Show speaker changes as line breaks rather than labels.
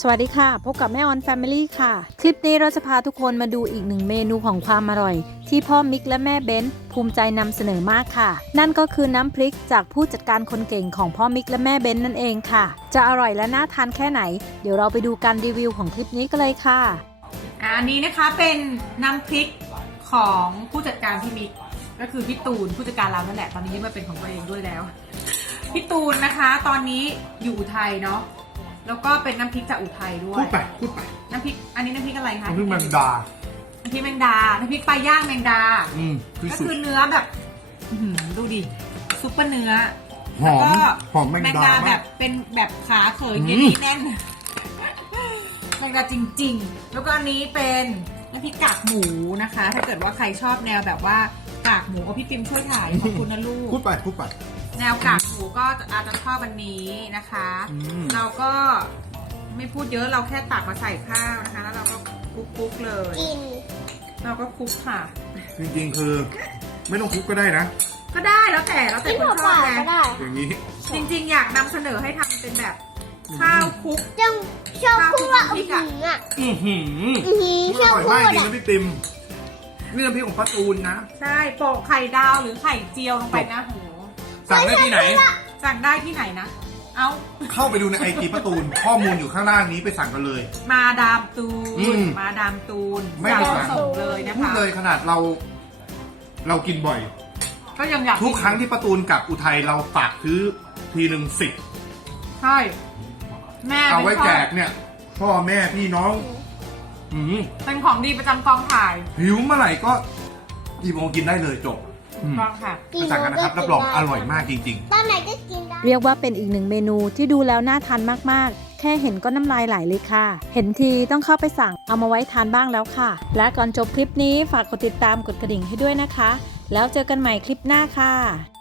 วัสดีค่ะพบกับแม่ออนแฟมิลี่ค่ะคลิปนี้เราจะพาทุกคนมาดูอีกหนึ่งเมนูของความอร่อยที่พ่อมิกและแม่เบนภูมิใจนำเสนอมากค่ะนั่นก็คือน้ำพริกจากผู้จัดการคนเก่งของพ่อมิกและแม่เบนนั่นเองค่ะจะอร่อยและน่าทานแค่ไหนเดี๋ยวเราไปดูการรีวิวของคลิปนี้กันเลยค่ะ
อันนี้นะคะเป็นน้ำพริกของผู้จัดการพี่มิกก็คือพี่ตูนผู้จัดการเรานั่นแหละตอนนี้มาเป็นของตัวเองด้วยแล้วพี่ตูนนะคะตอนนี้อยู่อุทัยเนาะแล้วก็เป็นน้ำพริกจากอุทัยด้วย
พูดไป
น้ำพริกอันนี้น้ำพริกอะไรคะ
น้ำพริกแมงดา
น้ำพริกแมงดาน้ำพริกปลาย่างแมงดาก็คือเนื้อแบบดูดิซุปเปอร์เนื้อ
หอมแมงดา
แบบเป็นแบบขาเขยเย็นนี่แน่นแมงดาจริงๆแล้วก็อันนี้เป็นน้ำพริกกากหมูนะคะถ้าเกิดว่าใครชอบแนวแบบว่ากากหมูก็พี่ติมช่วยถ่ายขอบคุณนะลูก
พูดไป
แนวกากหมูก็อาจจะชอบวันนี้นะคะเราก็ไม่พูดเยอะเราแค่ตักมาใส่ข้าวนะคะแล้วเราก็คลุกเลยเราก็คลุกค่ะ
จริงๆคือไม่ต้องคลุกก็ได้นะ
ก็ได้แล้วแต่คนชอบนะ
อย่างนี้
จริงๆอยากนำเสนอให้ทำเป็นแบบข้าวคลุก
จังชอบพูดว่า
อร่อยมากจริงนะพี่ติมนี่น้ำพริกของป้าตูนนะ
ใช่โปะไข่ดาวหรือไข่เจียวลงไปนะโห
สั่งได้ที่ไหน
สั่งได้ที่ไหนนะ
เข้าไปดูในIGป้าตูนข้อมูลอยู่ข้างล่างนี้ไปสั่งกันเลย
มาดามตูน
ไม่ไป
ส่งเลยนะคะ
พูดเลยขนาดเรากินบ่อย
ก็ยังอยาก
ทุกครั้งที่ป้าตูนกลับอุทัยเราฝากซื้อทีหนึ่ง
10ใช่แม่
เอาไว้แจกเนี่ยพ่อแม่พี่น้อง
เป็นของดีประจำกองถ่าย
หิวเมื่อไหร่ก็หยิบมากินได้เลยจบ
ต้องค่ะ
ไปสั่งกันนะครับรับรองอร่อยมากจริง
ๆตอนไหนก็กินได้
เรียกว่าเป็นอีกหนึ่งเมนูที่ดูแล้วน่าทานมากๆแค่เห็นก็น้ำลายไหลเลยค่ะเห็นทีต้องเข้าไปสั่งเอามาไว้ทานบ้างแล้วค่ะและก่อนจบคลิปนี้ฝากกดติดตามกดกระดิ่งให้ด้วยนะคะแล้วเจอกันใหม่คลิปหน้าค่ะ